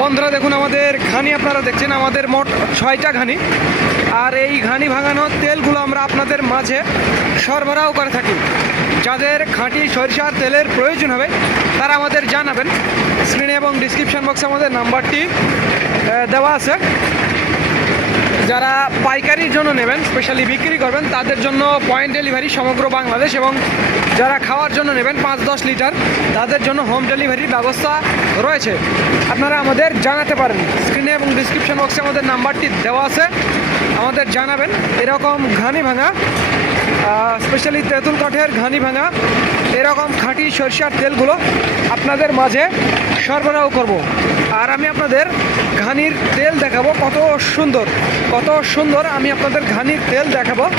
বন্ধুরা, দেখুন আমাদের ঘানি আপনারা দেখছেন, আমাদের মোট ছয়টা ঘানি। আর এই ঘানি ভাঙানো তেলগুলো আমরা আপনাদের মাঝে সরবরাহ করে থাকি। যাদের খাঁটি সরিষার তেলের প্রয়োজন হবে, তারা আমাদের জানাবেন। স্ক্রিনে এবং ডিসক্রিপশান বক্সে আমাদের নাম্বারটি দেওয়া আছে। যারা পাইকারির জন্য নেবেন স্পেশালি বিক্রি করবেন, তাদের জন্য পয়েন্ট ডেলিভারি সমগ্র বাংলাদেশ এবং যারা খাওয়ার জন্য নেবেন পাঁচ দশ লিটার, তাদের জন্য হোম ডেলিভারির ব্যবস্থা রয়েছে। আপনারা আমাদের জানাতে পারেন। স্ক্রিনে এবং ডিসক্রিপশন বক্সে আমাদের নাম্বারটি দেওয়া আছে। আমাদের জানাবেন। এরকম ঘানি ভাঙা স্পেশালি তেঁতুল কাঠের ঘানি ভাঙা, এরকম খাঁটি সরিষার তেলগুলো আপনাদের মাঝে সরবরাহ করব। আর আমি আপনাদের ঘানির তেল দেখাবো, কত সুন্দর কত সুন্দর আমি আপনাদের ঘানির তেল দেখাবো।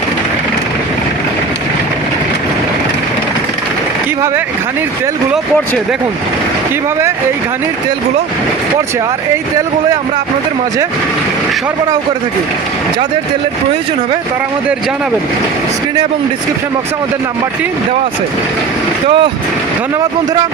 কীভাবে ঘানির তেলগুলো পড়ছে, দেখুন, কীভাবে এই ঘানির তেলগুলো পড়ছে। আর এই তেলগুলোই আমরা আপনাদের মাঝে সরবরাহ করে থাকি। যাদের তেলের প্রয়োজন হবে, তারা আমাদের জানাবেন। স্ক্রিনে এবং ডিসক্রিপশন বক্সে আমাদের নাম্বারটি দেওয়া আছে। তো, ধন্যবাদ বন্ধুরা।